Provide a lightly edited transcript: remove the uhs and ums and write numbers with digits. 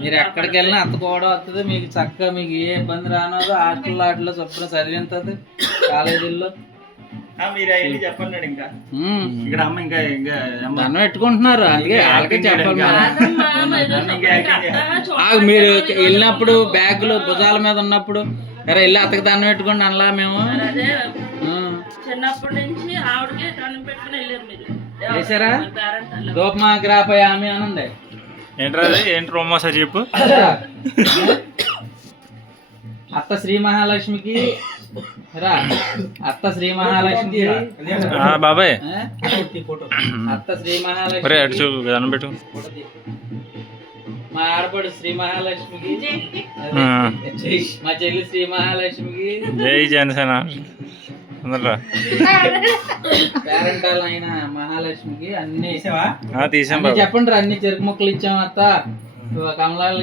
మీరు ఎక్కడికి వెళ్ళినా అత్త కూడా వస్తుంది మీకు చక్కగా మీకు ఏ ఇబ్బంది రానదో హాస్టల్లో వాటిలో శుభ్రం చదివింతది కాలేజీల్లో మీరు అవన్నీ చెప్పండి ఇంకా ఇక్కడ అమ్మ ఇంకా దండం పెట్టుకుంటున్నారు అందుకే వాళ్ళకే చెప్పాలి మీరు వెళ్ళినప్పుడు బ్యాగులు భుజాల మీద ఉన్నప్పుడు అరే వెళ్ళి అత్తకి దండం పెట్టుకోండి అనలా మేము చిన్నప్పటి నుంచి ఆవిడకే దండం పెట్టుకుని వెళ్ళారు మీరు చేశారా దూపమా గ్రాపయామి అనండి ఏంటి రోమా సార్ చెప్పు. అత్త శ్రీ మహాలక్ష్మికి రా అత్త శ్రీ మహాలక్ష్మికి బాబాయ్ అత్త శ్రీ మహాలక్ష్మి అటు చూపు దండం పెట్టు. మా ఆడపడు శ్రీ మహాలక్ష్మికి మా చెల్లి శ్రీ మహాలక్ష్మికి జై జనసేన అందరా పేరెంటాల్ అయిన మహాలక్ష్మికి అన్ని తీసాం చెప్పండి రా అన్ని చెరుకు ముక్కలు ఇచ్చాం అత్త కమలా